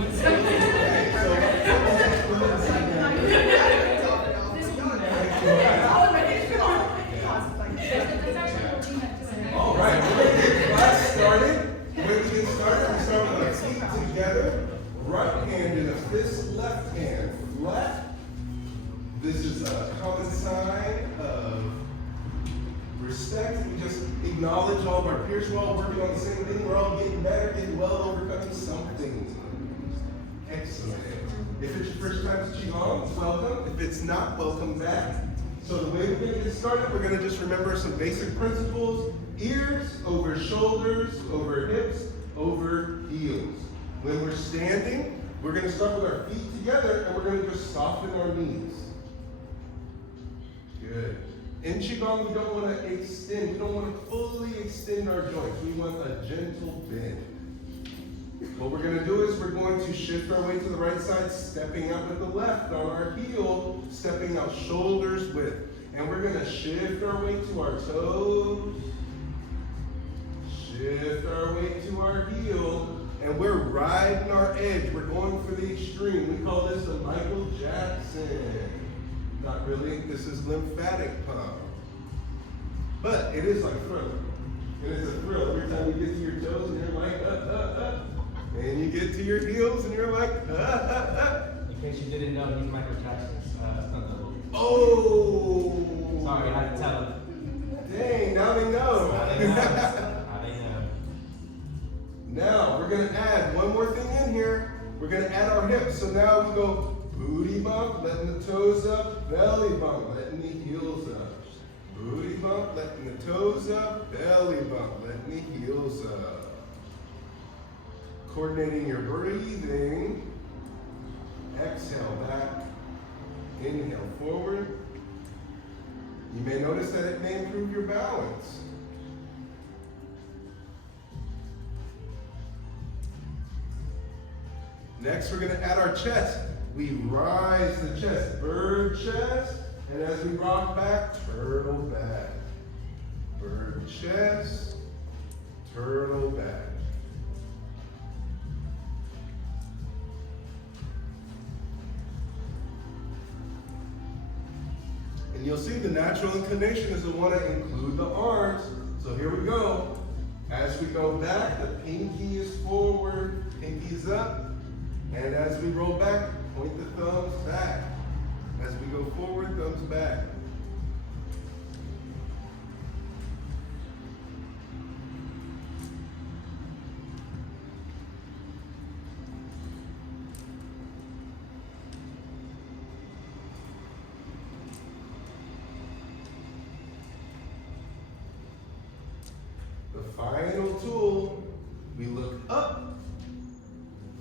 All right, we're going to get class started. When we get started, we start with our feet together. Right hand in a fist, left hand flat. This is a common sign of respect. We just acknowledge all of our peers. We're all working on the same thing. We're all getting better, getting well, overcoming something. Excellent. If it's your first time to Qigong, welcome. If it's not, welcome back. So the way we're going to get started, we're going to just remember some basic principles. Ears over shoulders, over hips, over heels. When we're standing, we're going to start with our feet together and we're going to just soften our knees. Good. In Qigong, we don't want to extend. We don't want to fully extend our joints. We want a gentle bend. What we're going to do is we're going to shift our weight to the right side, stepping up with the left on our heel, stepping out shoulders width. And we're going to shift our weight to our toes, shift our weight to our heel, and we're riding our edge. We're going for the extreme. We call this the Michael Jackson. Not really, this is lymphatic pump. But it is like a thrill. It is a thrill. Every time you get to your toes and you're like, and you get to your heels and you're like, In case you didn't know, he's Michael Jackson's stunt double. Oh! Sorry, I had to tell him. Dang, now they know. Now they know. Now they know. Now, we're going to add one more thing in here. We're going to add our hips. So now we go booty bump, letting the toes up, belly bump, letting the heels up. Booty bump, letting the toes up, belly bump, letting the heels up. Coordinating your breathing. Exhale back. Inhale forward. You may notice that it may improve your balance. Next, we're going to add our chest. We rise the chest, bird chest, and as we rock back, turtle back. Bird chest, turtle back. And you'll see the natural inclination is to want to include the arms. So here we go. As we go back, the pinky is forward, pinky's up. And as we roll back, point the thumbs back. As we go forward, thumbs back. The final tool, we look up,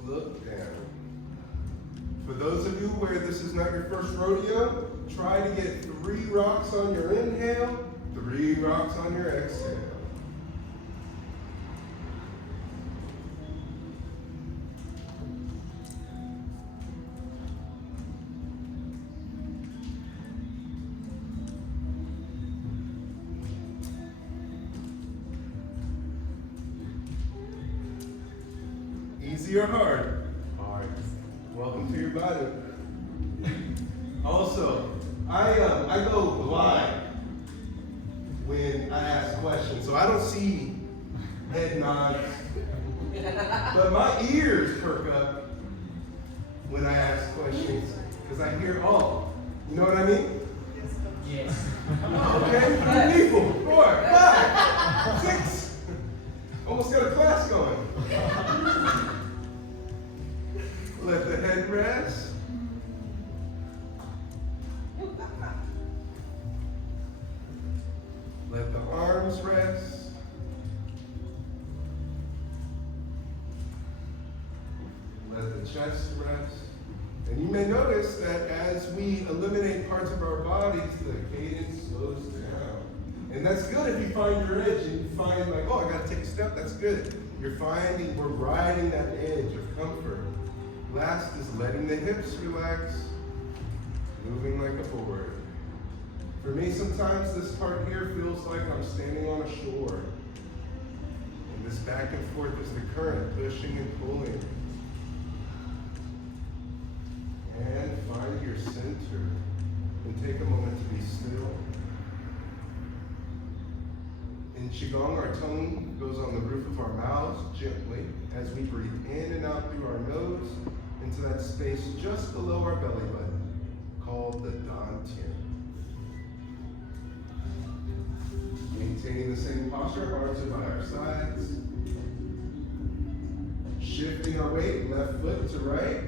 look down. For those of you where this is not your first rodeo, try to get 3 rocks on your inhale, 3 rocks on your exhale. Easy or hard? Hard. Welcome to your body. Also, I go blind when I ask questions, so I don't see head nods, but my ears perk up when I ask questions because I hear all. You know what I mean? Yes. Okay, 3 people, 4, 5, 6. Almost got a class going. Let the head rest. Let the arms rest. Let the chest rest. And you may notice that as we eliminate parts of our bodies, the cadence slows down. And that's good if you find your edge and you find like, oh, I gotta take a step, that's good. You're finding, we're riding that edge of comfort. Last is letting the hips relax, moving like a board. For me, sometimes this part here feels like I'm standing on a shore. And this back and forth is the current, pushing and pulling. And take a moment to be still. In Qigong, our tongue goes on the roof of our mouths gently as we breathe in and out through our nose into that space just below our belly button, called the Dantian. Maintaining the same posture, arms are by our sides. Shifting our weight, left foot to right.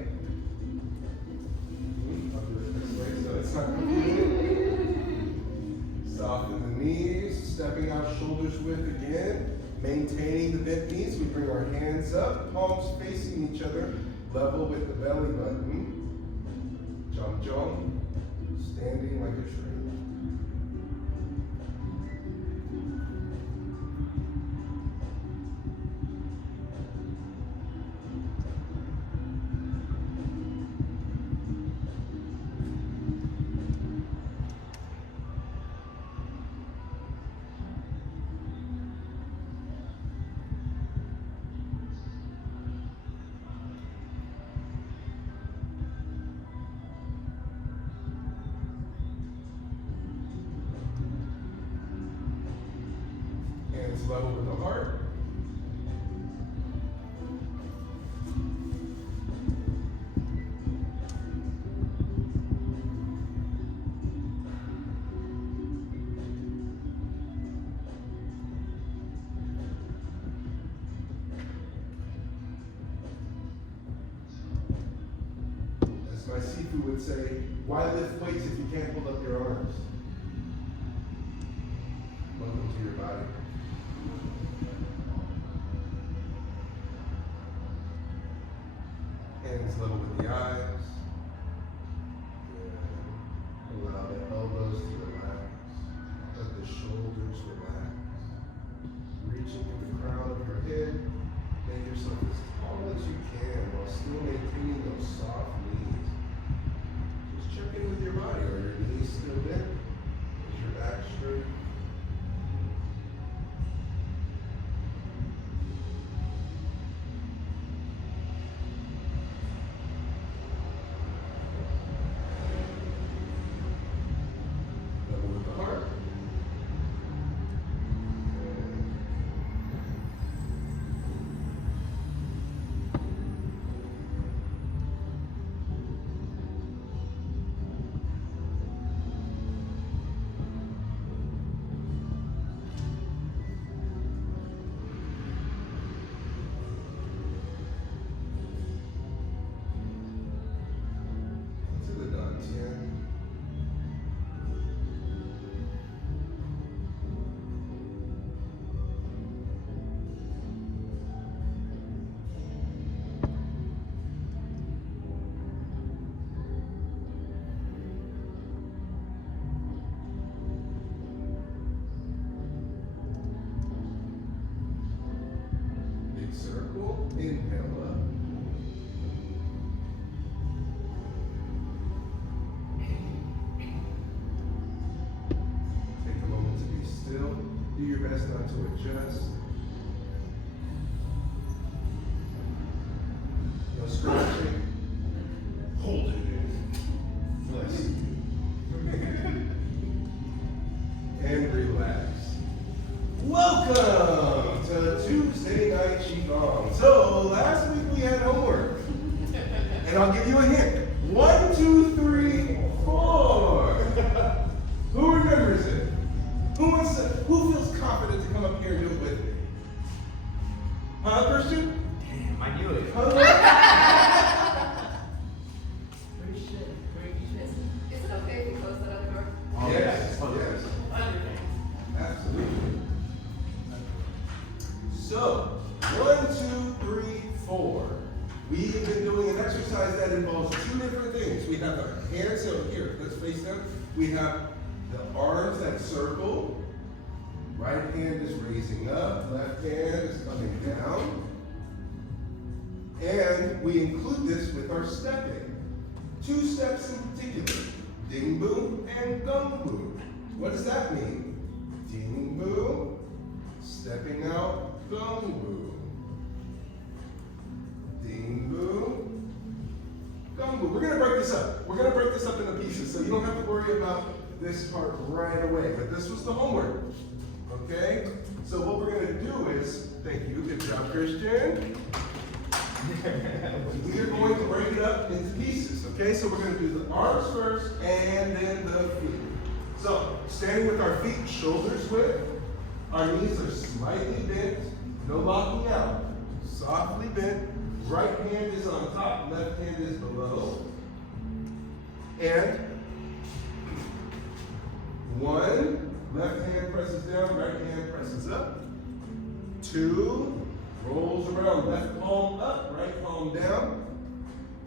I'll do it this way so it's not confusing. Soften the knees, stepping out shoulders width again. Maintaining the bent knees, we bring our hands up, palms facing each other, level with the belly button. Jump, jump, standing like a tree. Hands level with the heart. As my Sifu would say, why lift weights if you can't hold up your arms? Welcome to your body. Hands level with the eyes. Good. Allow the elbows to relax. Let the shoulders relax. Reaching to the crown of your head. Make yourself as tall as you can while still maintaining those soft knees. Just check in with your body. Are your knees still bent? Is your back straight? Circle, inhale up. Take a moment to be still. Do your best not to adjust. No scratching. Hold it in. Bless you. And relax. Welcome to Tuesday Night Qigong. So, last week we had homework. And I'll give you a hint. 1, 2, 3, 4. Who remembers it? Who feels confident to come up here and do it with me? Huh, Christian? Damn, I knew it. Huh? Is it okay if we close that other door? Yes, yes. Absolutely. So, 1, 2, 3, 4. We've been doing an exercise that involves two different things. We have our hands, so here, let's face them. We have the arms that circle. Right hand is raising up, left hand is coming down. And we include this with our stepping. Two steps in particular, ding bu and gum bu. What does that mean? Ding bu, stepping out, gum bu. Ding bu, gum but we're going to break this up. We're going to break this up into pieces, so you don't have to worry about this part right away. But this was the homework, okay? So what we're going to do is, thank you, good job, Christian. We are going to break it up into pieces, okay? So we're going to do the arms first and then the feet. So, standing with our feet shoulders width, our knees are slightly bent, no locking out, softly bent, right hand is on top, left hand is below. And 1, left hand presses down, right hand presses up. 2, rolls around, left palm up, right palm down.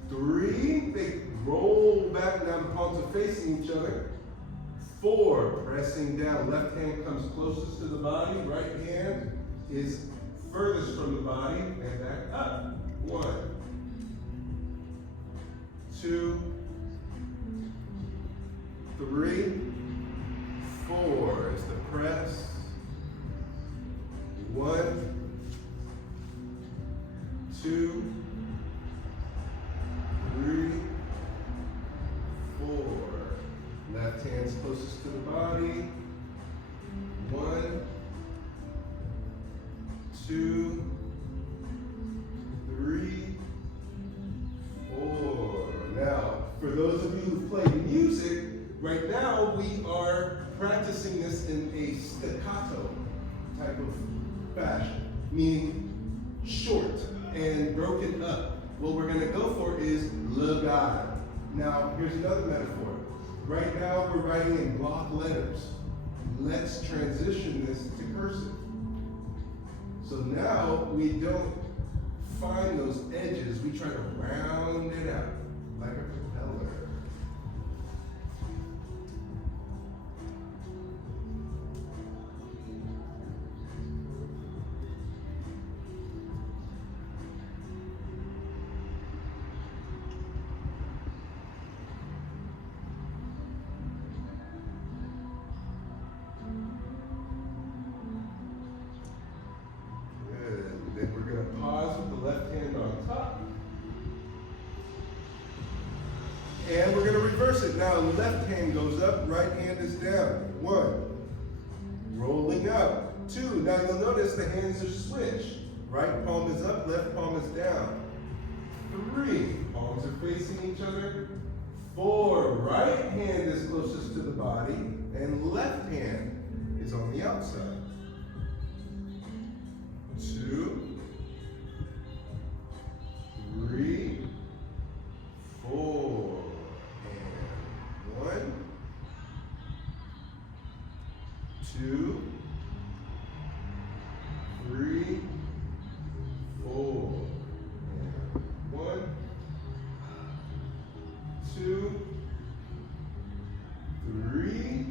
3, they roll back, now the palms are facing each other. 4, pressing down, left hand comes closest to the body, right hand is furthest from the body, and back up. 1, 2, 3, 4 is the press. 1, 2, 3, 4. Left hand's closest to the body. 1, 2, 3, 4. Now, for those of you who play music, right now we are practicing this in a staccato type of fashion, meaning short and broken up. What we're going to go for is legato. Now, here's another metaphor. Right now, we're writing in block letters. Let's transition this to cursive. So now we don't find those edges, we try to round it out like a propeller. Then we're going to pause with the left hand on top. And we're going to reverse it. Now left hand goes up, right hand is down. 1. Rolling up. 2. Now you'll notice the hands are switched. Right palm is up, left palm is down. 3. Palms are facing each other. 4. Right hand is closest to the body, and left hand is on the outside. 2, 3, 4, and 1, 2, 3, 4, and 1, 2, 3,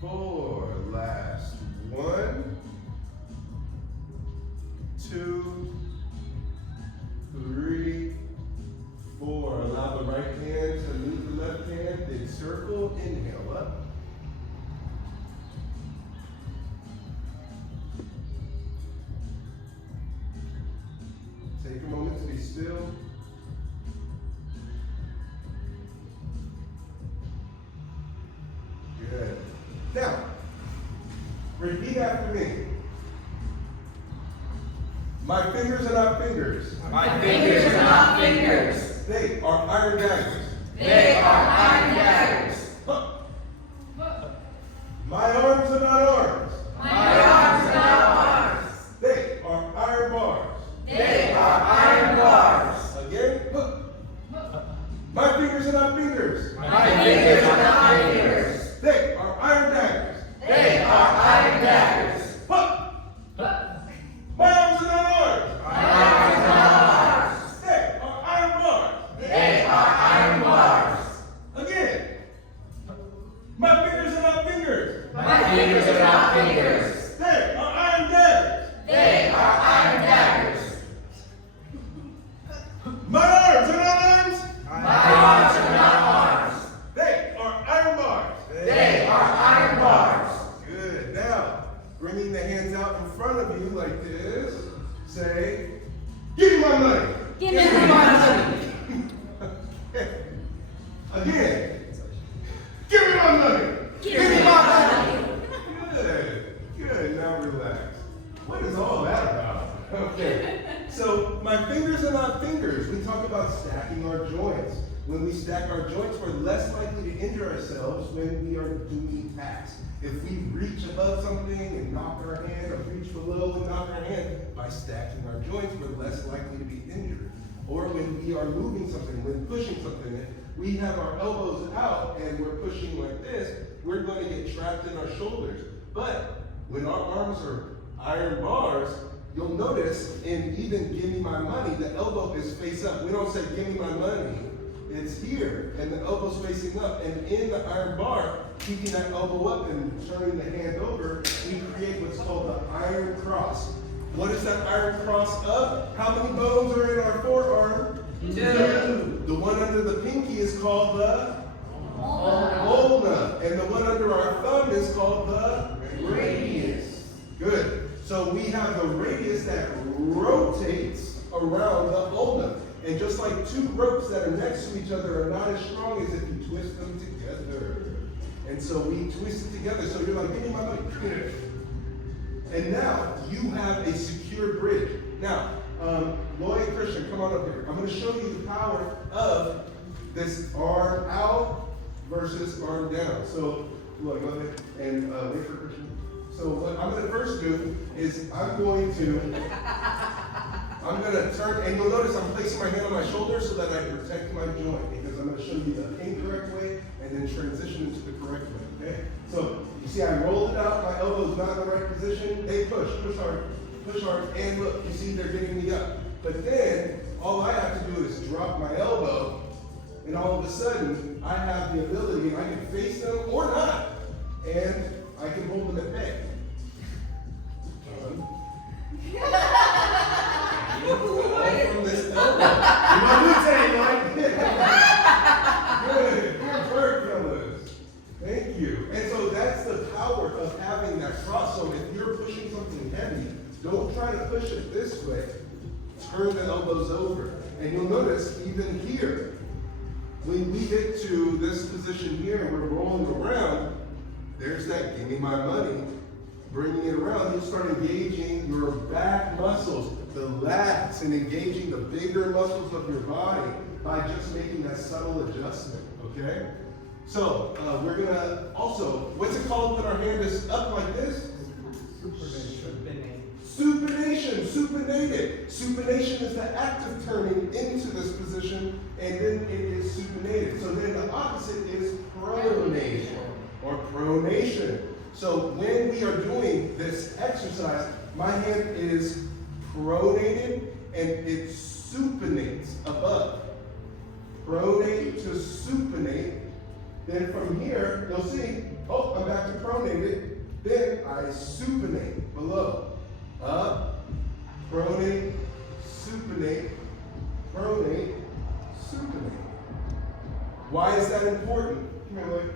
4. Last 1, 2, 3, 4. Allow the right hand to meet the left hand. Big circle. Inhale up. Take a moment to be still. Good. Now, repeat after me. My fingers are not fingers. My fingers are not fingers. They are iron daggers. They are iron daggers. Huh. My arms are not arms. My arms are not arms. They are iron bars. They are iron bars. Again. Huh. My fingers are not fingers. My fingers are not fingers. They are iron daggers. They are iron daggers. Huh. My arms are not arms. My arms are not arms. They are iron bars. They are iron bars. Again. talk about stacking our joints. When we stack our joints, we're less likely to injure ourselves when we are doing tasks. If we reach above something and knock our hand, or reach below and knock our hand, by stacking our joints, we're less likely to be injured. Or when we are moving something, when pushing something, if we have our elbows out and we're pushing like this, we're going to get trapped in our shoulders. But when our arms are iron bars, you'll notice in even Give Me My Money, the elbow is face up. We don't say Give Me My Money. It's here, and the elbow's facing up. And in the iron bar, keeping that elbow up and turning the hand over, we create what's called the iron cross. What is that iron cross of? How many bones are in our forearm? 2. The one under the pinky is called the ulna, and the one under our thumb is called the radius. Good. So we have the radius that rotates around the ulna. And just like two ropes that are next to each other are not as strong as if you twist them together. And so we twist it together. So you're like, give me my money. And now you have a secure bridge. Now, Lloyd and Christian, come on up here. I'm going to show you the power of this arm out versus arm down. So, Lloyd, go ahead and wait for Christian. So what I'm going to first do is I'm going to turn, and you'll notice I'm placing my hand on my shoulder so that I protect my joint, because I'm going to show you the incorrect way and then transition into the correct way, okay? So, you see I rolled it out, my elbow's not in the right position, they push hard, and look, you see they're getting me up. But then, all I have to do is drop my elbow, and all of a sudden, I have the ability, and I can face them or not, and I can hold them at bay. From this elbow. You want to say, right? Good work, fellas. Thank you. And so that's the power of having that cross. So if you're pushing something heavy, don't try to push it this way. Turn the elbows over. And you'll notice even here, when we get to this position here and we're rolling around, there's that give me my money. Bringing it around, you'll start engaging your back muscles, the lats, and engaging the bigger muscles of your body by just making that subtle adjustment, okay? So, we're gonna also, what's it called when our hand is up like this? Supination, supinated. Supination is the act of turning into this position, and then it is supinated. So then the opposite is pronation, or pronation. So when we are doing this exercise, my hand is pronated and it supinates above. Pronate to supinate. Then from here, you'll see, oh, I'm back to pronated. Then I supinate below. Up, pronate, supinate, pronate, supinate. Why is that important? Come here, Lloyd.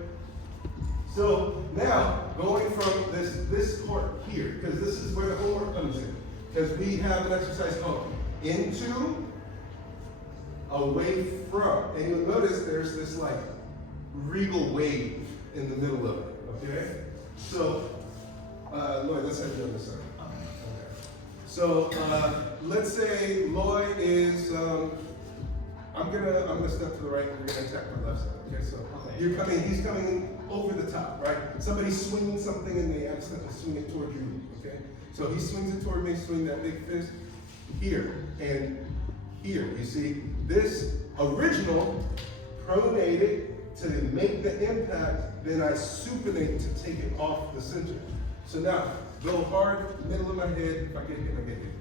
So now, going from this part here, because this is where the homework comes in, because we have an exercise called into, away from, and you'll notice there's this like regal wave in the middle of it, okay? So, Lloyd, let's have you on this side. Okay. So, let's say Lloyd is, I'm gonna step to the right, and we're gonna attack my left side, okay? So, he's coming over the top, right? Somebody's swinging something and they accidentally swing it toward you, okay? So he swings it toward me, swing that big fist here and here. You see, this original pronated to make the impact, then I supinate to take it off the center. So now, go hard, middle of my head, if I get hit, I get hit.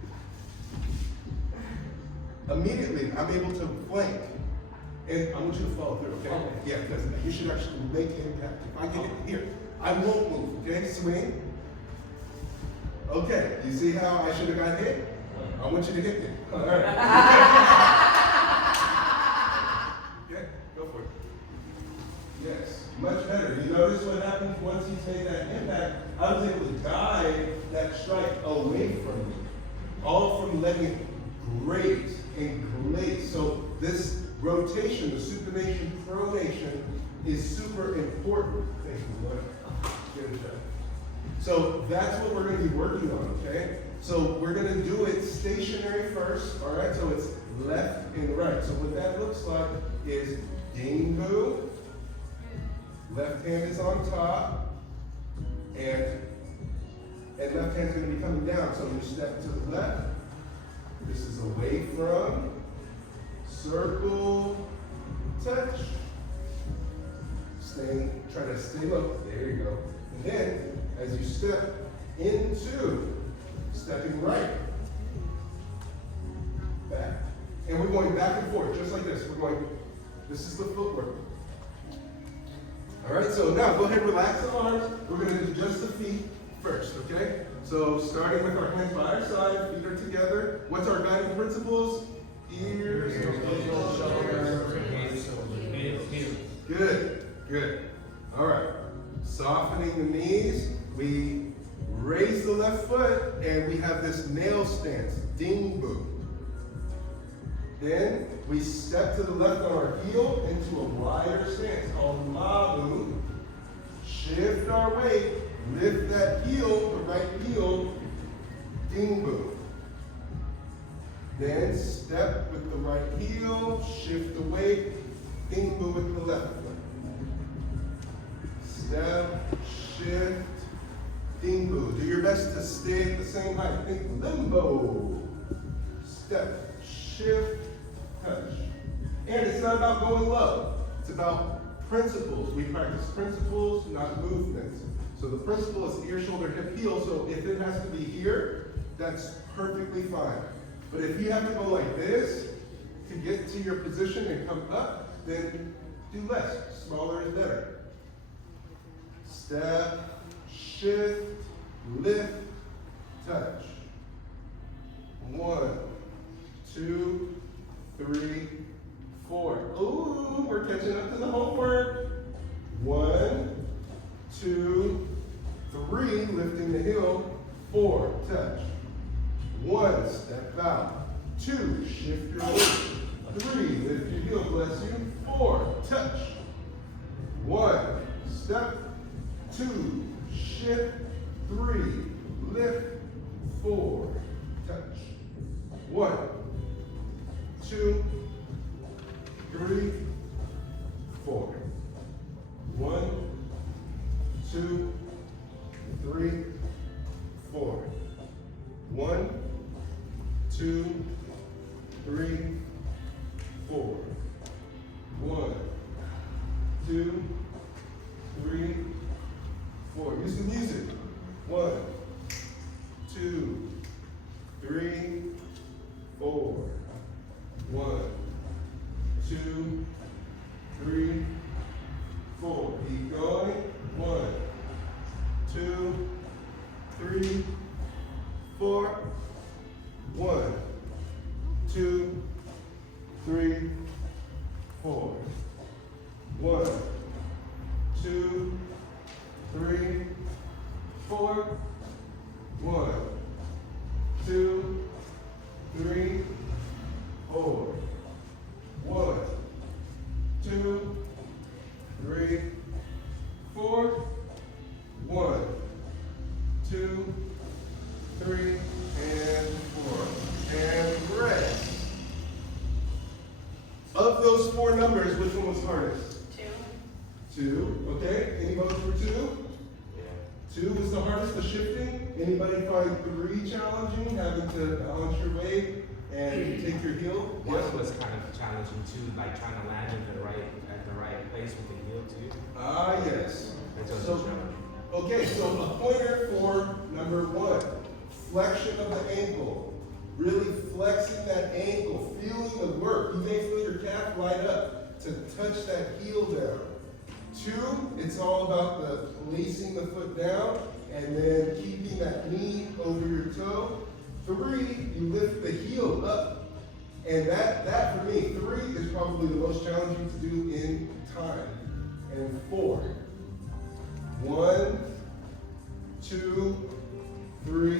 Immediately, I'm able to flank. And I want you to follow through, okay? Yeah, because you should actually make an impact. If I get it here, I won't move, okay? Swing. Okay, you see how I should have got hit? I want you to hit me. All right. Yeah, go for it. Yes, much better. You notice what happens once he's made that impact? I was able to guide that strike away from me. All from letting it graze and glaze. So this rotation, the supination, pronation, is super important. Thank you, Lloyd. Good job. So that's what we're going to be working on, okay? So we're going to do it stationary first, all right? So it's left and right. So what that looks like is ding boo. Left hand is on top, and left hand's going to be coming down. So you step to the left. This is away from, circle, touch. Try to stay low. There you go. And then, as you step into stepping right, back. And we're going back and forth, just like this. This is the footwork. All right, so now go ahead and relax the arms. We're going to do just the feet first, okay? So starting with our hands by our side, feet are together. What's our guiding principles? Ears, shoulders, Heel. Good, good. All right. Softening the knees. We raise the left foot and we have this nail stance, ding boo. Then we step to the left on our heel into a wider stance called ma boo. Shift our weight, lift that heel, the right heel, ding boo. Then step with the right heel, shift the weight, ding boo with the left foot. Step, shift, ding boo. Do your best to stay at the same height. Think limbo. Step, shift, touch. And it's not about going low. It's about principles. We practice principles, not movements. So the principle is ear, shoulder, hip, heel. So if it has to be here, that's perfectly fine. But if you have to go like this to get to your position and come up, then do less. Smaller is better. Step, shift, lift, touch. 1, 2, 3, 4. Ooh, we're catching up to the homework. 1, 2, 3, lifting the heel. 4, touch. 1, step out. 2, shift your weight. 3, lift your heel, bless you. 4, touch. 1, step. 2, shift. 3, lift. 4, touch. 1, 2, 3, 4. 1, 2, 3, 4. 1, 2, 3, 4. 1, 2, 3, 4. Use the music. 1, 2, 3, 4. 1, 2, 3, 4. Keep going. 1, 2, 3, 4. 1, 2, 3, 4. 1, 2, 3, 4. 1, 2, 3, 4. 1, 2, 3, 4. 1, 2, 3, and 4. And rest. Of those 4 numbers, which one was hardest? 2. Okay. Any votes for 2? 2 was the hardest, the shifting. Anybody find 3 challenging, having to balance your weight and take your heel? One was kind of challenging too, like trying to land at the right place with the heel too. Ah, yes. That's also So, challenging. okay, so a pointer for number 1, flexion of the ankle. Really flexing that ankle, feeling the work. You may feel your calf light up to touch that heel down. 2, it's all about the placing the foot down and then keeping that knee over your toe. 3, you lift the heel up. And that for me, 3 is probably the most challenging to do in time. And 4. 1, 2, 3,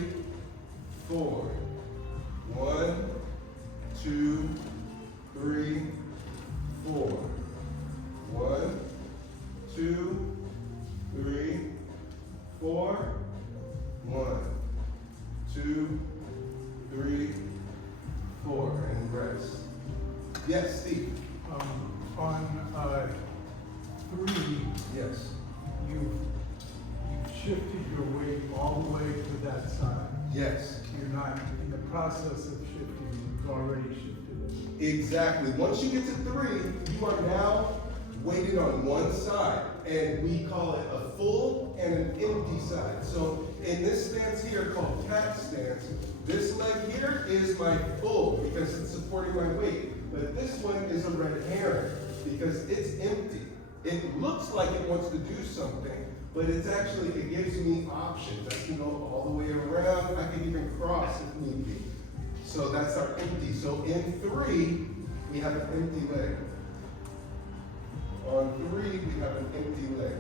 4. 1, 2, 3, 4. 1, 2, 3, 4. 1, 2, 3, 4. And rest. Yes, Steve. On 3, Yes. you've shifted your weight all the way to that side. Yes. You're not in the process of shifting, you've already shifted it. Exactly. Once you get to 3, you are now weighted on one side, and we call it a full and an empty side. So in this stance here called cat stance, this leg here is my full because it's supporting my weight, but this one is a red herring because it's empty. It looks like it wants to do something, but it's actually, it gives me options. I can go all the way around, I can even cross if need be. So that's our empty. So in 3, we have an empty leg. On 3, we have an empty leg.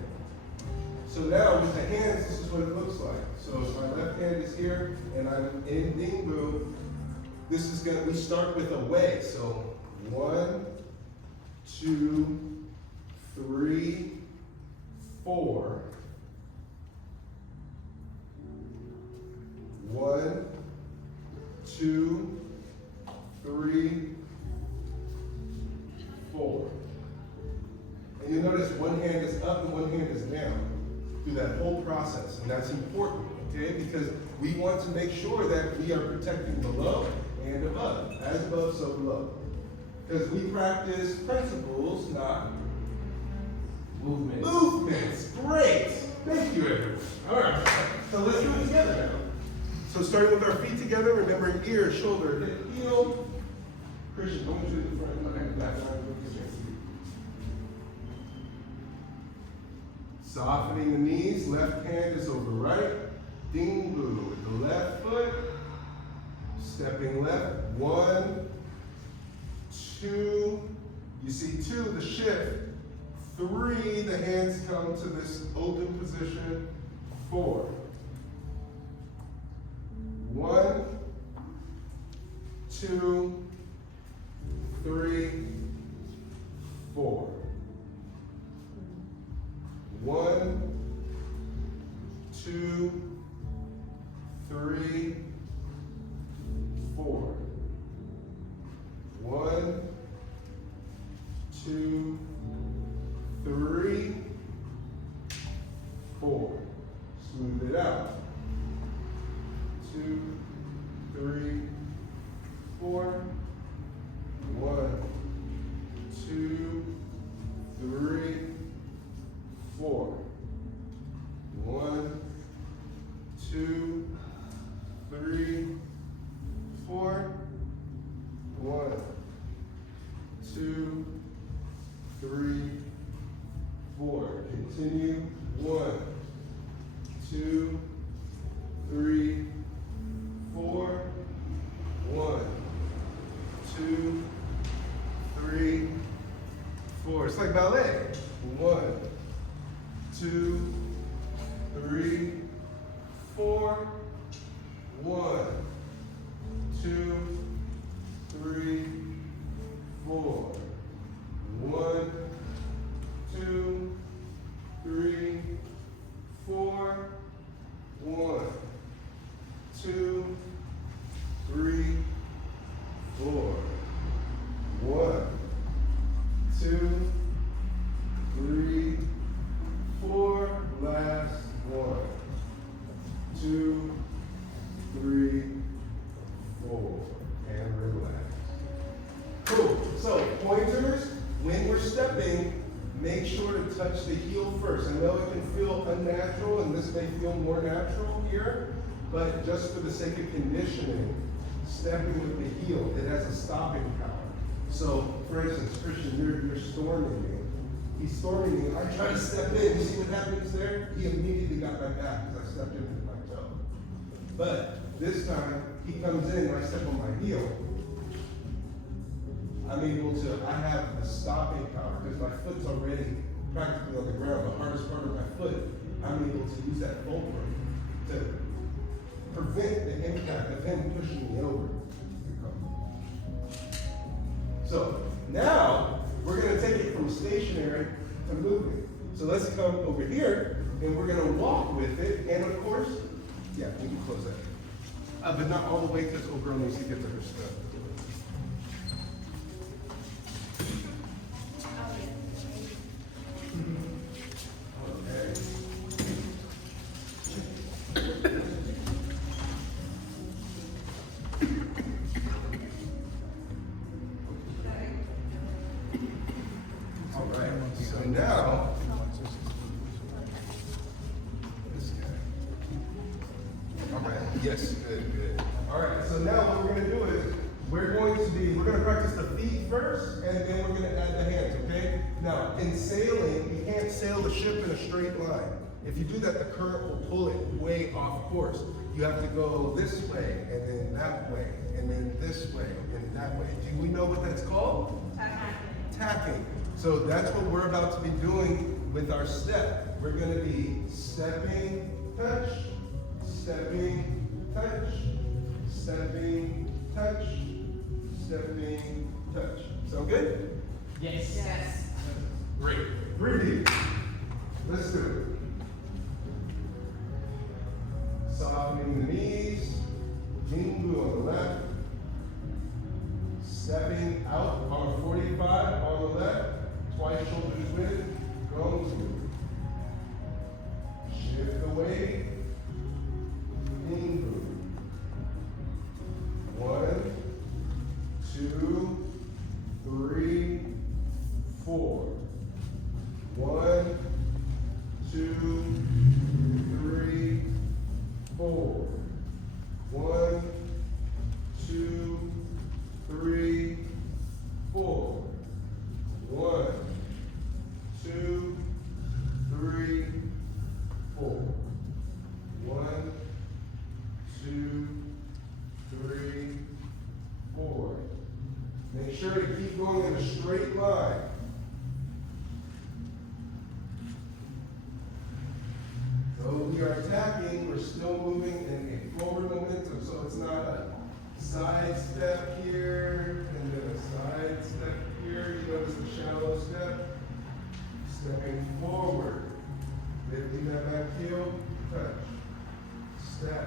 So now with the hands, this is what it looks like. So my left hand is here, and I'm in Dingo. This is gonna, we start with a way. So 1, 2, 3, 4. 1, 2, 3, 4. And you notice one hand is up and one hand is down through that whole process. And that's important, okay? Because we want to make sure that we are protecting below and above. As above, so below. Because we practice principles, not Movements. movements. Great. Thank you, everyone. All right. So let's do it together now. So starting with our feet together, remembering ear, shoulder, hip, heel. Christian, I want you to the front. Okay. Back. Softening the knees, left hand is over right. Dingu with the left foot. Stepping left. 1, 2. You see 2, the shift. 3, the hands come to this open position. 4. 1, 2, 3, 4. 1, 2, 3, 4. 1, 2, 3, 4. Smooth it out. 2, 3, 4. 1, 2, 3, 4. 1, 2, 3, 4. 1, 2, 3, 4. Continue. 1, 2, 3, 4. 1, 2, 3, 4. It's like ballet. 1, 2, 3, 4. 1, 2, 3, 4. 1, 2, 3, 4. 1, 2, 3, 4. 1, 2, 3, 4. Last 1, 2, 3, 4. And relax. Cool. So pointers, when we're stepping, make sure to touch the heel first. I know it can feel unnatural, and this may feel more natural here, but just for the sake of conditioning, stepping with the heel, it has a stopping power. So, for instance, Christian, you're storming me. He's storming me. I try to step in. You see what happens there? He immediately got my back because I stepped in with my toe. But this time, he comes in and I step on my heel. I'm able to, I have a stopping power because my foot's already practically on the ground. The hardest part of my foot, I'm able to use that fulcrum to prevent the impact of him pushing me over. So now we're going to take it from stationary to moving. So let's come over here and we're going to walk with it. And of course, yeah, we can close that. But not all the way because old girl needs to get to her stuff. So now, this guy. All right, yes, good. All right, so now what we're gonna do is, we're gonna practice the feet first, and then we're gonna add the hands, okay? Now, in sailing, you can't sail the ship in a straight line. If you do that, the current will pull it way off course. You have to go this way, and then that way, and then this way, and that way. Do we know what that's called? Tacking. So that's what we're about to be doing with our step. We're gonna be stepping, touch, stepping, touch, stepping, touch, stepping, touch. Sound good? Yes. Yes. Great. Breathe. Let's do it. Softening the knees. Jingu on the left. Stepping out on a 45 on the left. Twice shoulders width. Gongu. Shift the weight. Jingu. 1, 2, 3, 4. 1, 2, 3, 4. 1, 2, 3, 4. 1, 2, 3, 4. 1, 2, 3, 4. Make sure to keep going in a straight line. So we are attacking, we're still moving in a forward momentum. So it's not a side step here, and then a side step here. You notice the shallow step. Stepping forward. Lifting that back heel, touch. Step.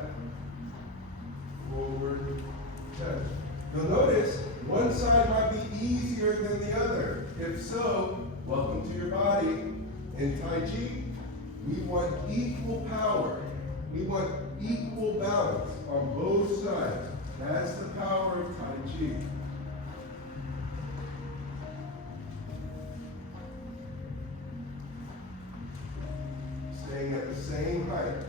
Forward, touch. You'll notice one side might be easier than the other. If so, welcome to your body. In Taiji, we want equal power. We want equal balance on both sides. That's the power of Taiji. Staying at the same height.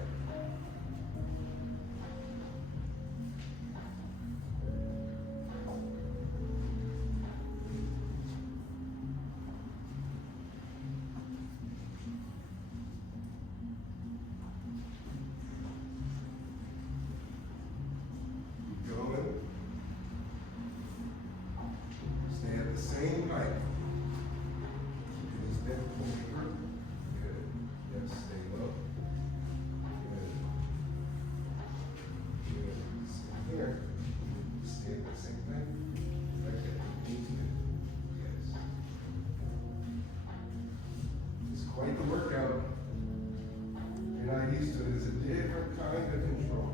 Stay at the same height. Keep his neck over. Good. Yes, stay low. Good. Good. Stay here. Stay at the same thing. Okay. Yes. It's quite the workout. You're not used to it. It's a different kind of control.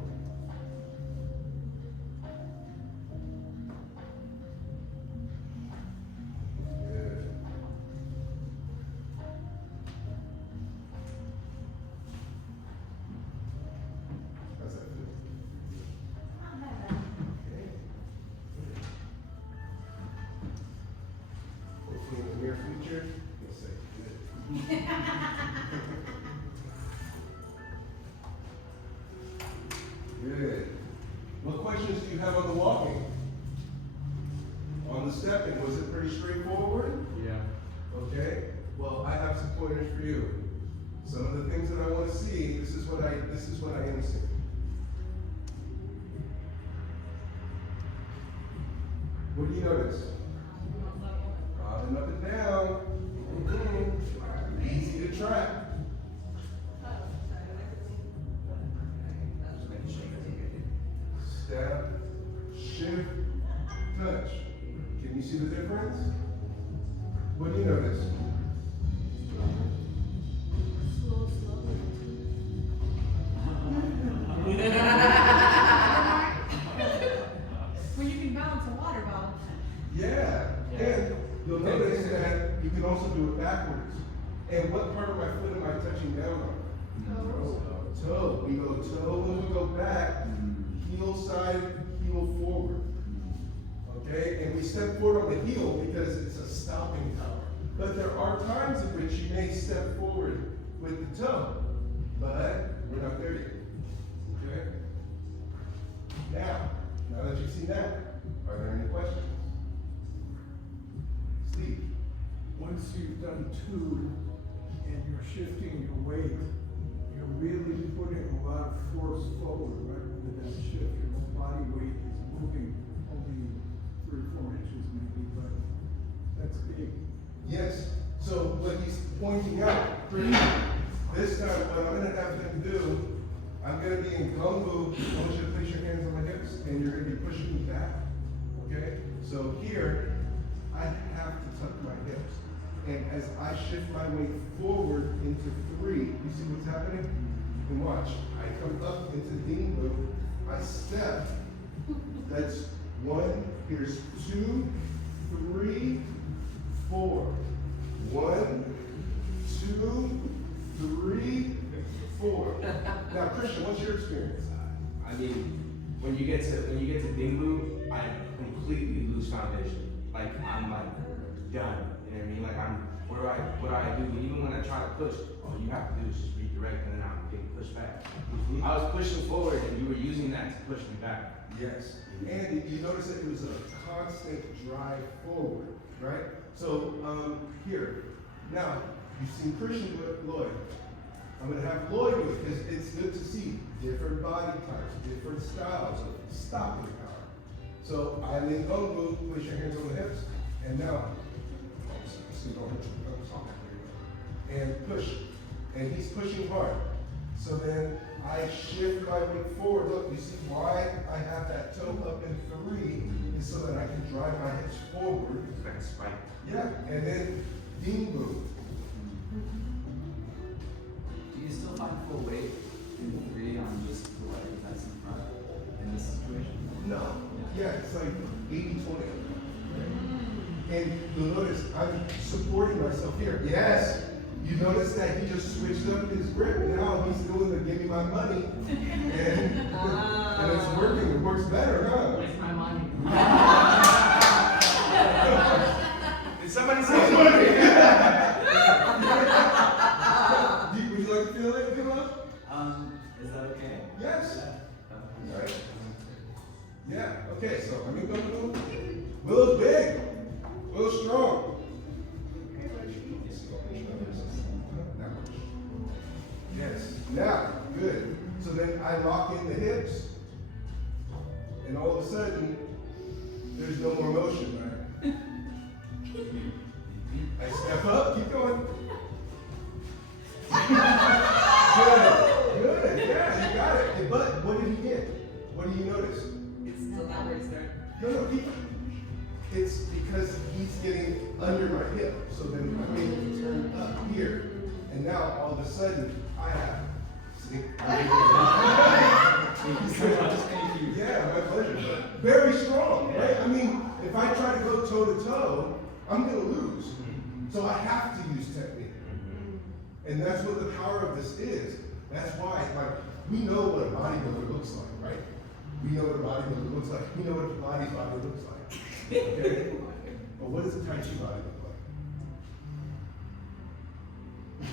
In the near future, you'll say, good. Good. What questions do you have on the walking? On the stepping, was it pretty straightforward? Yeah. Okay. Well, I have some pointers for you. Some of the things that I want to see, this is what I am seeing. What do you notice? Bobbing up and down. Easy to track. Step, shift, touch. Can you see the difference? What do you notice? Well, you can balance a water bottle. Yeah. And you'll notice that you can also do it backwards. And what part of my foot am I touching down on? Toe. We go toe when we go back, heel side, heel forward. Okay? And we step forward on the heel because it's a stopping power. But there are times in which the toe, but we're not there yet. Okay? Now that you've seen that, are there any questions? Steve? Once you've done 2 and you're shifting your weight, you're really putting a lot of force forward right with that shift. Your body weight is moving only 3 or 4 inches maybe, but that's big. Yes. So what he's pointing out, this time what I'm going to have him do, I'm going to be in gungu. I want you to place your hands on my hips, and you're going to be pushing me back. Okay? So here, I have to tuck my hips. And as I shift my weight forward into 3, you see what's happening? And watch. I come up into Dingu. I step. That's 1. Here's 2, 3, 4. 1, 2, 3, 4. Now, Christian, what's your experience? I mean, when you get to Dingu, I completely lose foundation. Like I'm like done. You know what I mean? Like what do I do? Even when I try to push, all you have to do is just redirect, and then I'm getting pushed back. I was pushing forward, and you were using that to push me back. Yes. And you notice that it was a constant drive forward, right? So here, now you've seen Christian do it, Lloyd. I'm going to have Lloyd do it because it's good to see different body types, different styles of stopping power. So I lean over, place your hands on the hips, and now, and push. And he's pushing hard. So then I shift my weight forward. Look, you see why I have that toe up in 3 is so that I can drive my hips forward. It's like a spike. Yeah, and then Dingu. Do you still find full weight in 3 on just the leg that's in front in this situation? No. Yeah, it's like 80-20. And you'll notice I'm supporting myself here. Yes. You notice that he just switched up his grip. Now he's doing the give me my money. And it's working. It works better, huh? Where's my money? Did somebody say Would you like to feel it come up? Is that okay? Yes. Yeah. All right. Yeah. Okay. So I'm gonna go. Willow's big. Willow's strong. Yes. Now, good. So then I lock in the hips, and all of a sudden, there's no more motion, right? I step up, keep going. Good, yeah, you got it. But what did he get? What do you notice? It's still not where it started. No, it's because he's getting under my hip. So then I'm able to turn up here. And now all of a sudden, I have. See? Yeah, my pleasure. Very strong, right? I mean, if I try to go toe to toe, I'm going to lose. So I have to use technique. And that's what the power of this is. That's why, like, we know what a bodybuilder looks like, right? We know what a bodybuilder looks like. We know what a body looks like. Okay? But what does a Tai Chi body look like?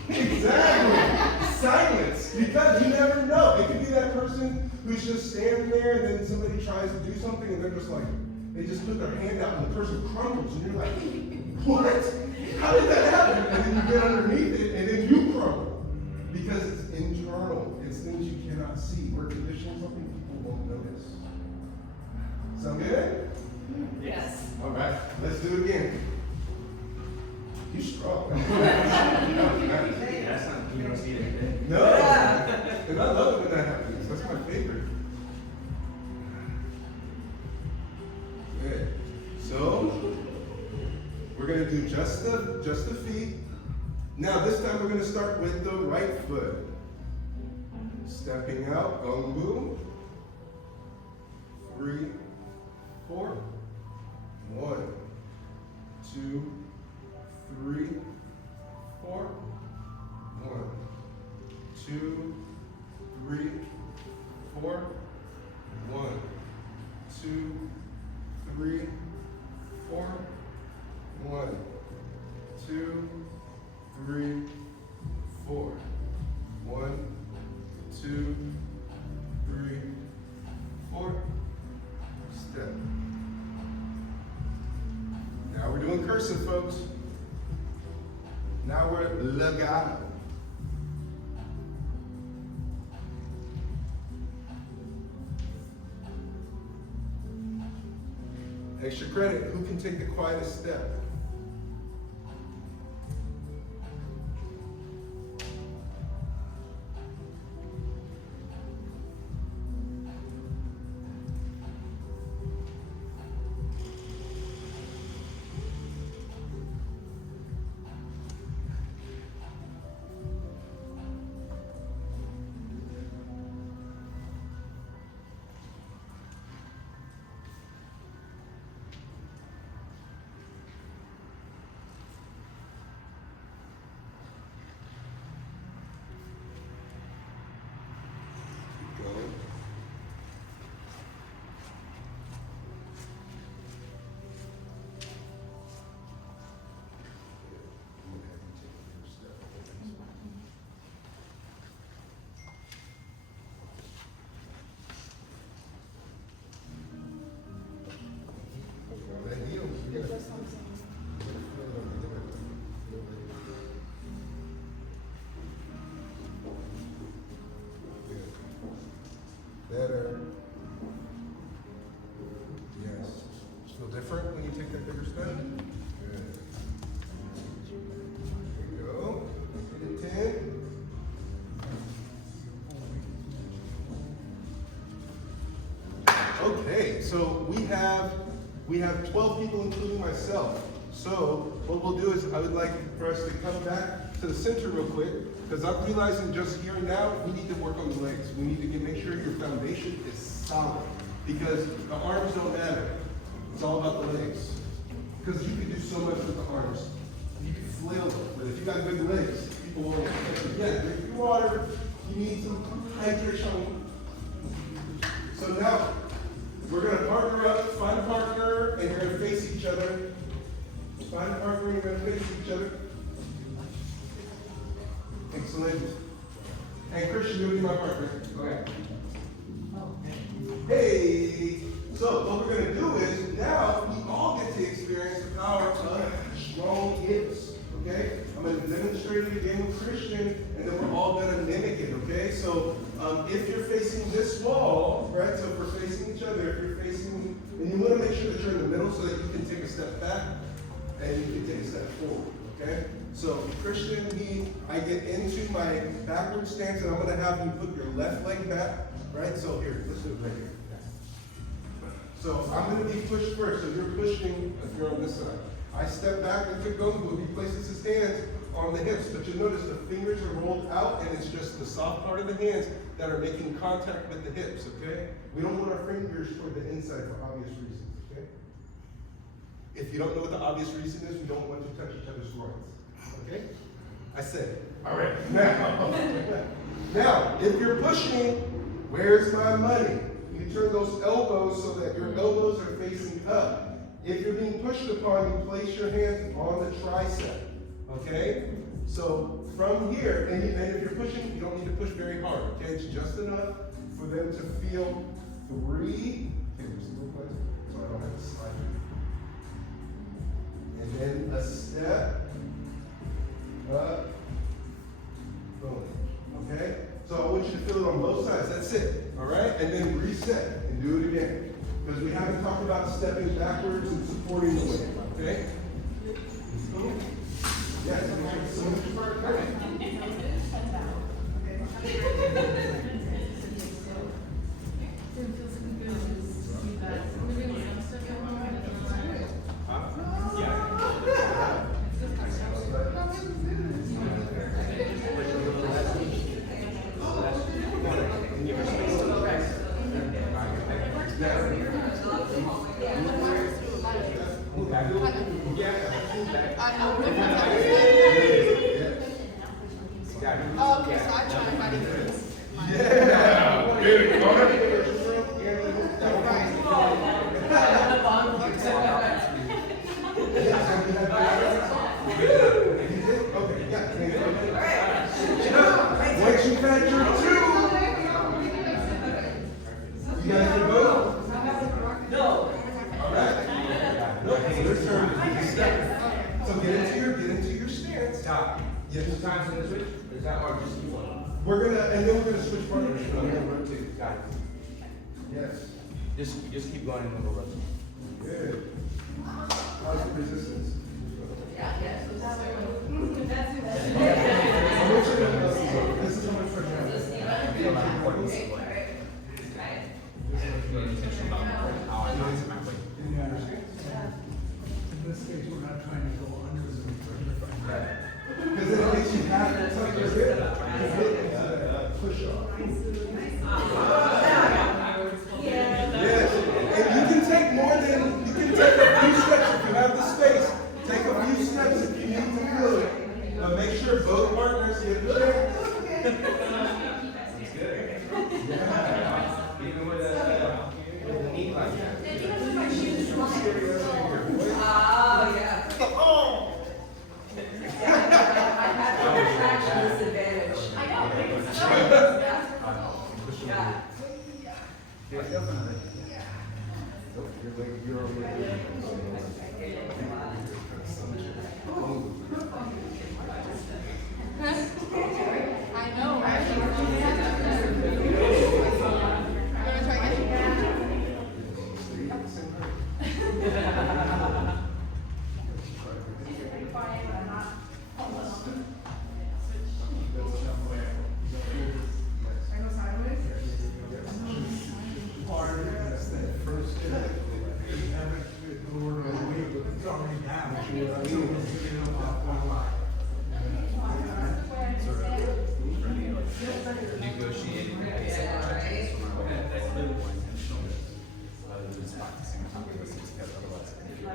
Exactly! Silence! Because you never know. It could be that person who's just standing there and then somebody tries to do something and they're just like, they just put their hand out and the person crumbles and you're like, what? How did that happen? And then you get underneath it and then you crumble. Because it's internal. It's things you cannot see. We're conditioning something people won't notice. Sound good? Yes. All right, let's do it again. You strong. that's not, you don't see it every day? No. And I love it when that happens. That's my favorite. Good. So we're gonna do just the feet. Now this time we're gonna start with the right foot. Stepping out, gongu. 3, 4. 1, 2, 3, 4. 1, 2, 3, 4. 1, 2, 3, 4. 1, 2, 3, 4. 2, 3, 4. Step. Now we're doing cursive, folks. Now we're legato. Extra credit, who can take the quietest step? Better. Yes. Feel different when you take that bigger step? Good. There you go. Get it 10. Okay, so we have 12 people, including myself. So what we'll do is I would like for us to come back to the center real quick, because I'm realizing just here now, we need to work on the legs. We need to make sure your foundation is solid, because the arms don't matter. It's all about the legs. Because you can do so much with the arms. You can flail them, but if you got good legs, people won't expect you. Yeah, drink your water. You need some hydration. So now, we're going to partner up, find a partner, and you're going to face each other. Find a partner, and you're going to face each other. Excellent. And Christian, you'll be my partner. Okay. Hey! So what we're going to do is, now we all get to experience the power of strong hips. Okay? I'm going to demonstrate it again with Christian, and then we're all going to mimic it. Okay? So if you're facing this wall, right? So if we're facing each other, if you're facing, and you want to make sure that you're in the middle so that you can take a step back and you can take a step forward. Okay? So Christian, I get into my backward stance, and I'm going to have you put your left leg back. Right? So here, let's do it right here. So I'm going to be pushed first. So you're pushing if you're on this side. I step back and Qigong, he places his hands on the hips, but you notice the fingers are rolled out, and it's just the soft part of the hands that are making contact with the hips, okay? We don't want our fingers toward the inside for obvious reasons, okay? If you don't know what the obvious reason is, we don't want to touch each other's groins, okay? I said it. All right, now, if you're pushing, where's my money? You turn those elbows so that your elbows are facing up. If you're being pushed upon, you place your hands on the tricep, okay? So from here, and if you're pushing, you don't need to push very hard, okay? It's just enough for them to feel 3, so I don't have to slide it. And then a step up, boom, okay? So I want you to feel it on both sides, that's it, all right? And then reset and do it again. Because we haven't talked about stepping backwards and supporting the weight, okay? Yes, so much part. Oh, okay, so I tried my difference. Yeah! Good, come on. Okay, yeah. Once you've had your 2, stop? Yes. 2 times in the switch? Is that or just keep going? And then we're gonna switch partners. So I'm gonna rotate. Got it. Yes. Just keep going and then we'll rotate. Good. How's the resistance? This is how much pressure I have. feel that importance of like being intentional about how I manage my weight. In this case, we're not trying to go under the pressure. Because then at least you have to tuck your hip into that push-off. Yes, and you can take you can take a few steps if you have the space. Take a few steps if you need to feel it. But make sure both partners get a chance. It's good. Yeah. Even with a knee like that. Oh, yeah. I have a traction disadvantage. I know. Yeah. You're over there. I know, right? You wanna try again? I go sideways. Part is that first step. You haven't ignored the weight, but it's already down. So we're getting up that one line. Negotiating the basic objectives for my weight, that's a little more intentional rather than just practicing how to listen together, otherwise I can feel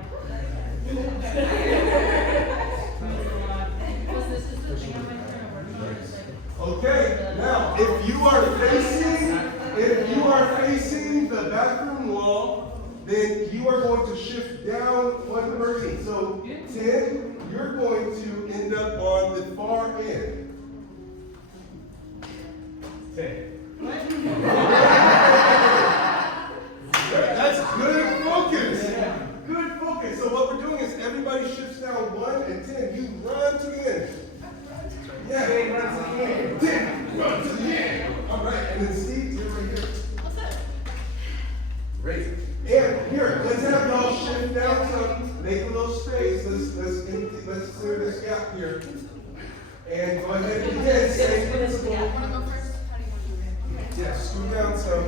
Okay, now if you are facing the bathroom wall, then you are going to shift down 1 person. So 10, you're going to end up on the far end. 10. That's good focus. Good focus. So what we're doing is everybody shifts down 1 and 10. You run to the end. Yeah, run to the end. 10, run to the end. All right, and then Steve, you're right here. What's that? Great. And here, let's have y'all shift down some, make a little space. Let's clear this gap here. And go ahead and begin. Same principle. Wanna go first? How do you want to do it? Yes, scoot down some.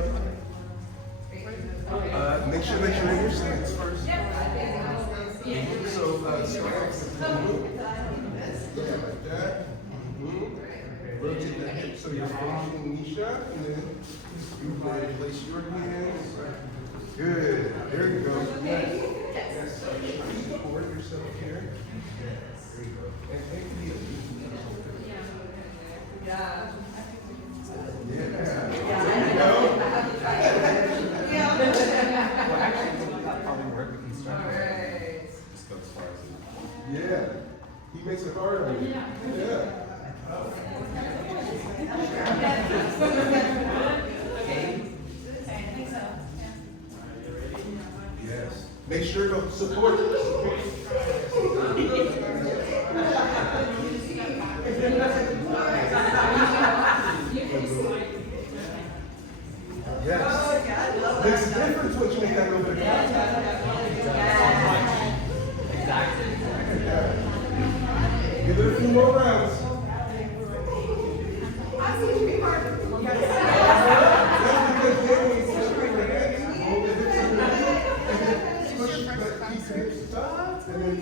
Make sure that you're in your stance first. So, yeah, like that. Rotate that hip so you're facing Nisha, and then you place your hands. Good. There you go. Yes. Support yourself here. There you go. And take the heel. Yeah. Yeah. There you go. Well, actually, that probably work. We can start with Alright. just go as far as Yeah. He makes it hard on you. Yeah. Yes. Make sure to support. Yes. Makes a difference when you make that little bit of exactly. Give it a few more rounds. And then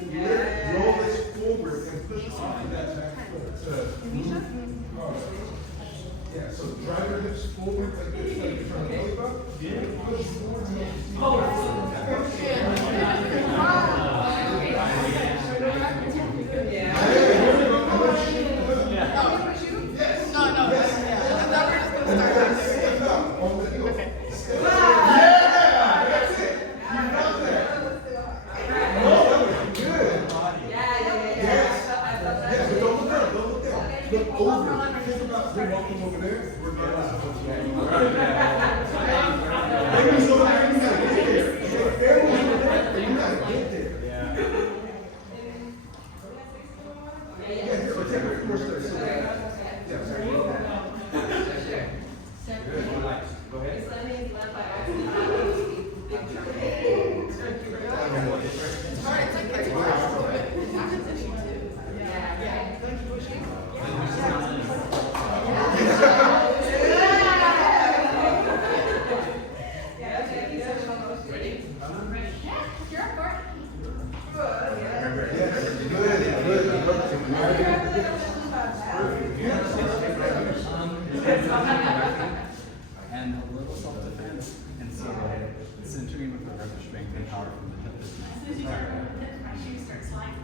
roll this forward and push off of that back foot to move. Yeah, so drive your hips forward like this, like you're trying to belly bump. Push forward. Look over. Think about you're walking over there. Regardless of what you do. Family's over there. You gotta get there. Family's over there. You gotta get there. Yeah, here, take a few more steps. Yeah. Good. Go ahead. And a little self-defense. And so centering with the rubber strength and power from the hip is nice. My shoes start sliding.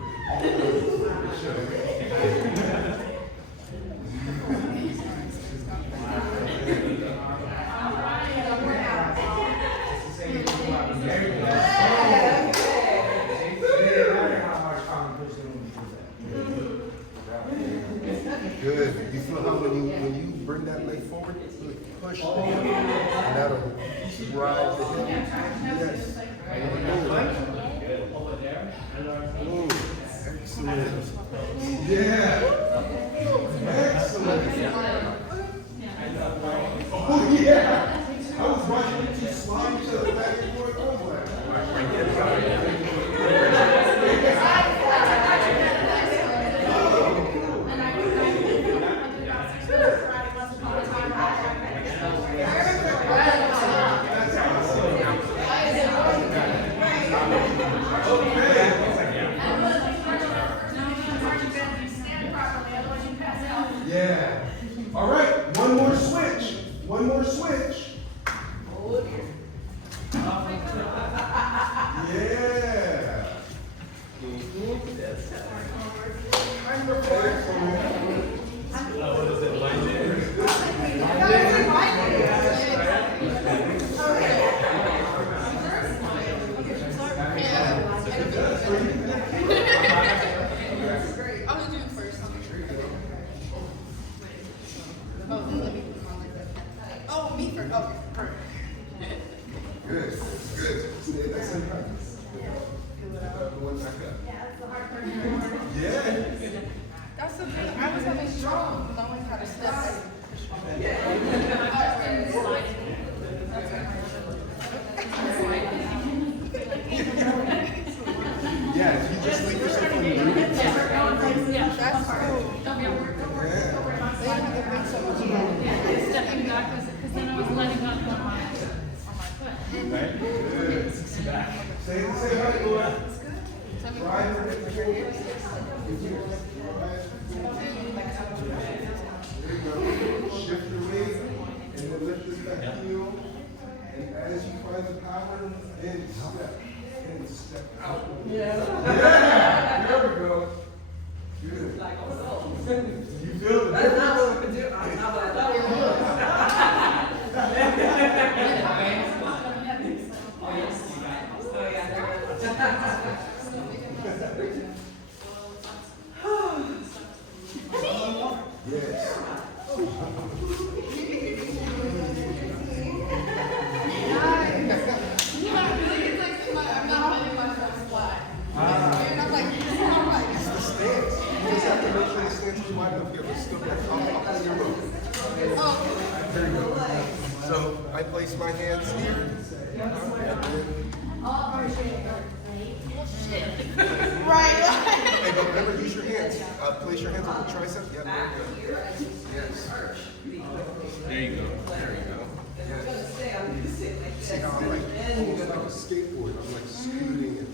Good. You feel how when you bring that leg forward, really push the hip, and that'll drive the hip. Yes. Move. Excellent. Yeah. Excellent. Oh yeah. I was watching you two slide each other back and forth. I was like, yeah. All right, one more switch. One more switch. Yeah. I'll do it first. Oh, then let me put them on like that. Oh, me first. Okay, perfect. Good. Good. Stay at that same practice. One back up. Yeah, that's the hard part. Yeah. That's the thing. I was having strong knowing how to step. Yeah, if you just leave yourself on the root. That's cool. Don't worry about stepping back because then I was letting up on my foot. Right? Good. Say hi, Laura. Drive your hip forward. There you go. Shift your weight and then lift this back heel. And as you find the power, in step out. Yeah. There we go. Good. You feel the That's not difference? what we do. That's not what I thought we were Yes. It's the stance. You just have to make sure the stance is wide enough. You have to still back up on your rope. There you go. So I place my hands here. Hey, but remember, use your hands. Place your hands on the tricep. Yeah, very good. Yes. There you go. There you go. Yes. See how I'm like, almost like a skateboard. I'm like scooting it.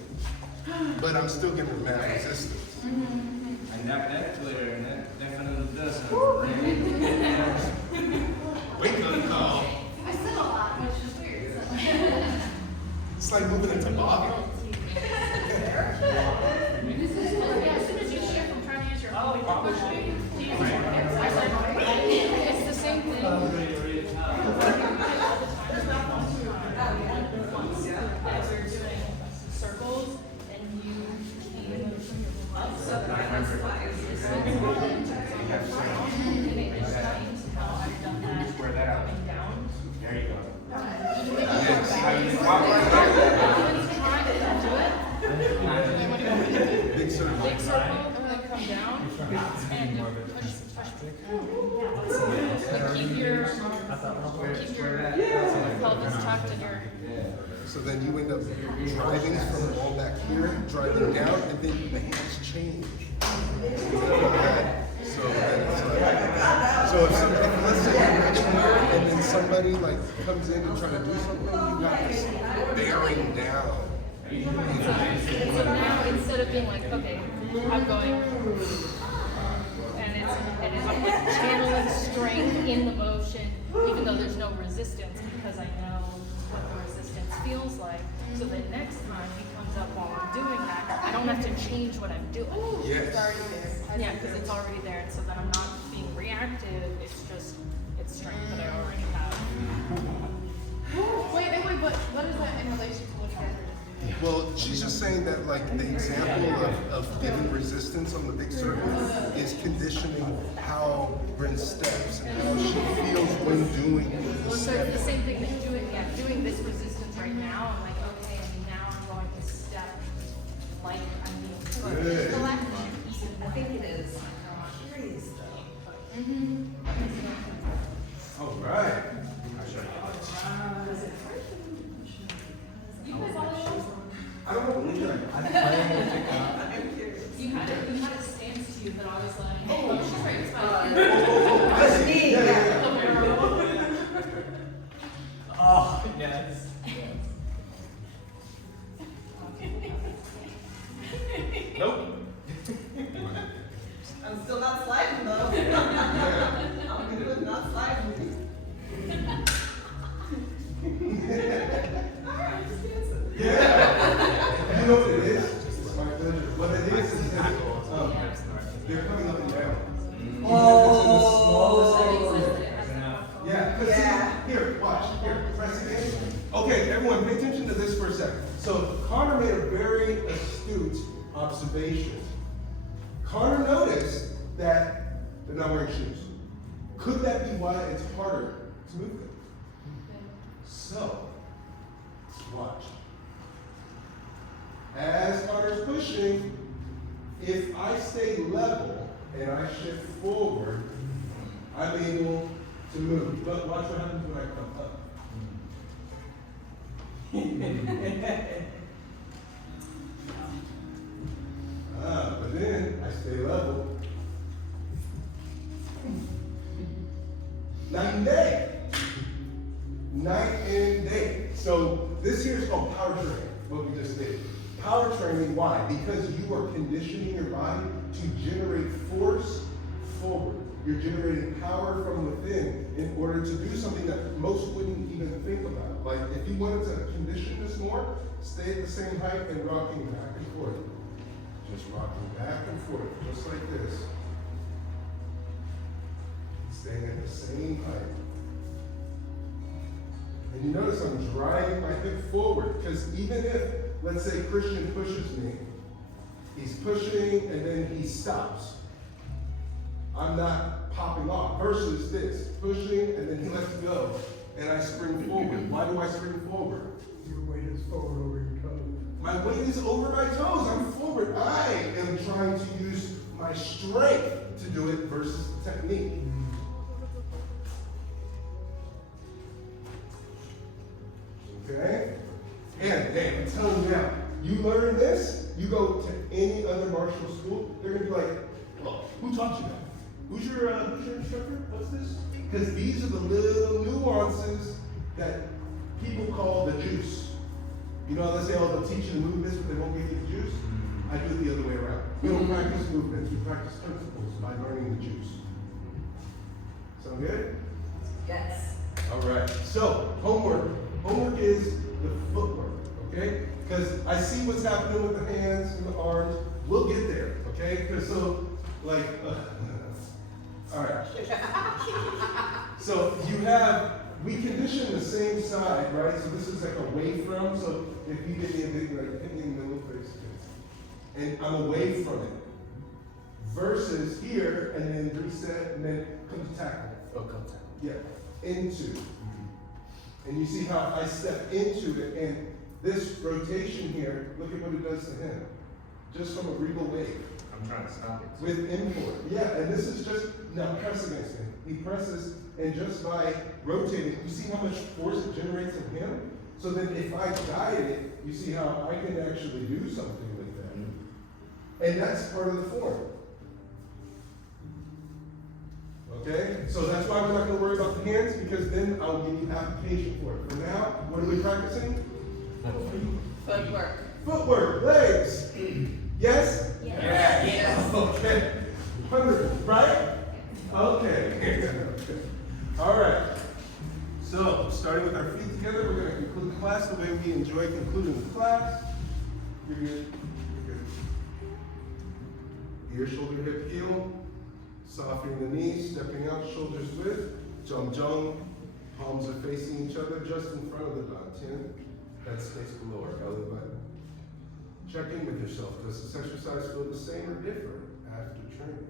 But I'm still getting mad resistance. And that clear, and that definitely does something. Wake up call. I said a lot, which is weird. It's like moving a toboggan. As soon as you shift from trying to use your upper push to use your hips, I said, it's the same thing. As you're doing circles and you came from your left side, and it explains how I've done that Square that out. coming down. There you go. Even if you go back, And push. But keep your pelvis tucked and your. So then you end up driving from all back here, driving down, and then the hands change. So then it's like, so if somebody, let's say you're reaching here, and then somebody like comes in and trying to do something, you got this bearing down. So now instead of being like, okay, I'm going, and it's like channeling strength in the motion, even though there's no resistance, because I know what the resistance feels like. So that next time he comes up while I'm doing that, I don't have to change what I'm doing. Yes. It's already there. Yeah, because it's already there, and so then I'm not being reactive. It's strength that I already have. Wait, but what is that in relation to what you guys are just doing? Well, she's just saying that like the example of giving resistance on the big circle is conditioning how Bryn steps and how she feels when doing the Well, so step. it's the same thing that doing this resistance right now. I'm like, okay, and now I'm going to step like I'm being pushed. Good. So like, I think it is. Curious though. All right. you guys all I don't know. you had a stance to you that I was like, oh, she's right, it's fine. That's me, yeah. Oh, yes. Nope. I'm still not sliding though. I'm good with not sliding. Yeah. You know what it is? It's my pleasure. What it is that they're coming up and down. Yeah, because here, watch, here, press again. Okay, everyone, pay attention to this for a second. So Connor made a very astute observation. Connor noticed that they're not wearing shoes. Could that be why it's harder to move them? So, watch. As Connor's pushing, if I stay level and I shift forward, I'm able to move. But watch what happens when I come up. But then I stay level. Night and day. Night and day. So this here is called power training, what we just did. Power training, why? Because you are conditioning your body to generate force forward. You're generating power from within in order to do something that most wouldn't even think about. Like if you wanted to condition this more, stay at the same height and rocking back and forth. Just rocking back and forth, just like this. Staying at the same height. And you notice I'm driving my hip forward, because even if, let's say Christian pushes me, he's pushing and then he stops. I'm not popping off, versus this, pushing and then he lets go, and I spring forward. Why do I spring forward? Your weight is forward over your toes. My weight is over my toes, I'm forward. I am trying to use my strength to do it versus the technique. Okay? And I'm telling you now, you learn this, you go to any other martial school, they're gonna be like, well, who taught you that? Who's your instructor? What's this? Because these are the little nuances that people call the juice. You know, they say, oh, they'll teach you the movements, but they won't give you the juice. I do it the other way around. We don't practice movements, we practice principles by learning the juice. Sound good? Yes. All right, so homework. Homework is the footwork, okay? Because I see what's happening with the hands and the arms. We'll get there, okay? Because so, like, all right. So you have, we condition the same side, right? So this is like away from. So if you get me a big, like, hit me in the middle face, and I'm away from it. Versus here, and then reset, and then come to tackle. Oh, contact. Yeah, into. And you see how I step into it, and this rotation here, look at what it does to him. Just from a regal wave. I'm I'm trying to stop it. with import. Yeah, and this is just, now press against him. He presses, and just by rotating, you see how much force it generates in him? So then if I guide it, you see how I can actually do something with that. And that's part of the form. Okay? So that's why we're not going to worry about the hands, because then I'll give you application for it. For now, what are we practicing? Footwork. Footwork, legs. Yes? Yes. Okay. 100, right? Okay. All right. So, starting with our feet together, we're going to conclude the class the way we enjoy concluding the class. You're good. You're good. Ear, shoulder, hip, heel. Softening the knees, stepping out, shoulders width. Jung jung. Palms are facing each other just in front of the dantian. That space below our belly button. Checking with yourself. Does this exercise feel the same or different after training?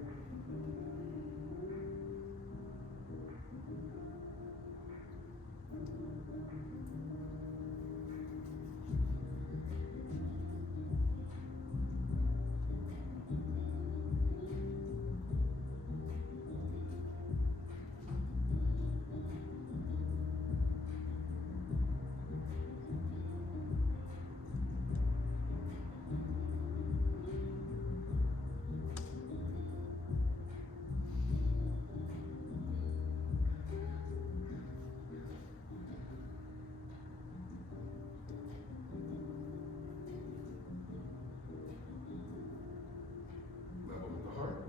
Level with the heart.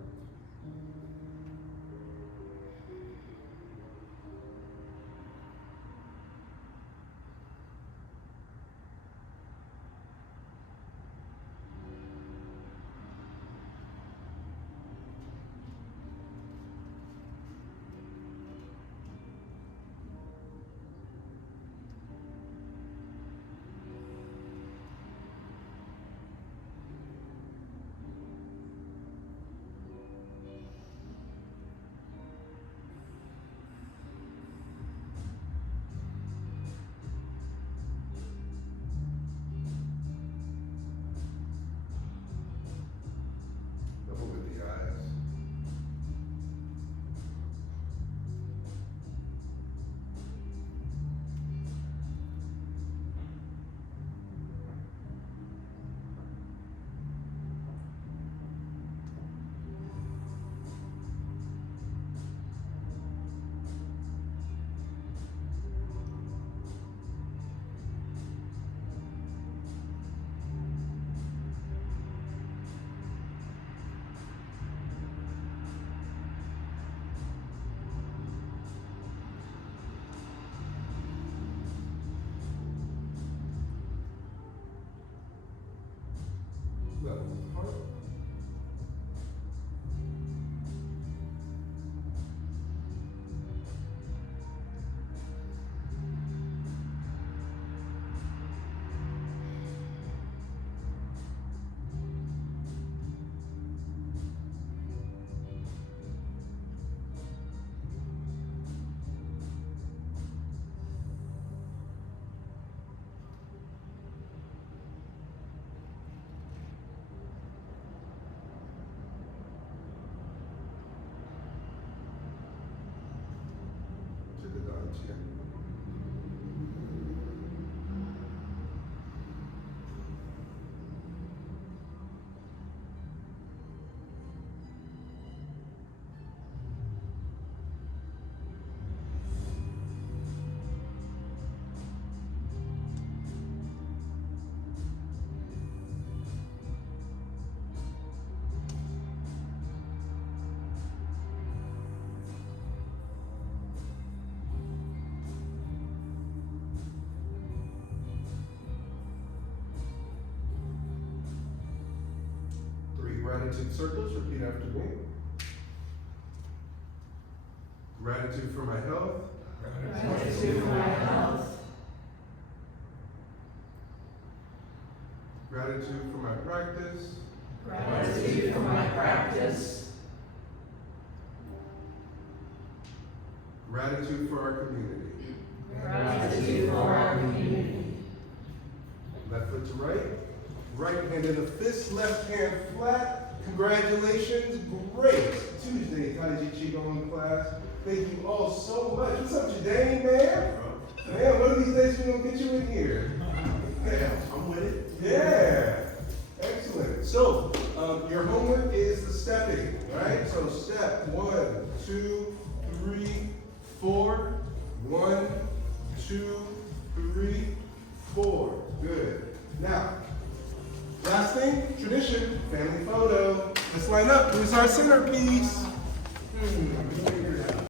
Level with the eyes. Level with the heart. To the dantian. Three gratitude circles, repeat after me. Gratitude for my health. Gratitude for my health. Gratitude for my practice. Gratitude for my practice. Gratitude for our community. Gratitude for our community. Left foot to right. Right hand in a fist, left hand flat. Congratulations, great Tuesday Taiji Qigong class. Thank you all so much. What's up, Jadane, man? Man, one of these days we're gonna get you in here. Yeah, I'm with it. Yeah, excellent. So, your homework is the stepping, right? So step 1, 2, 3, 4. 1, 2, 3, 4. Good. Now, last thing, tradition, family photo. Let's line up. Who's our centerpiece?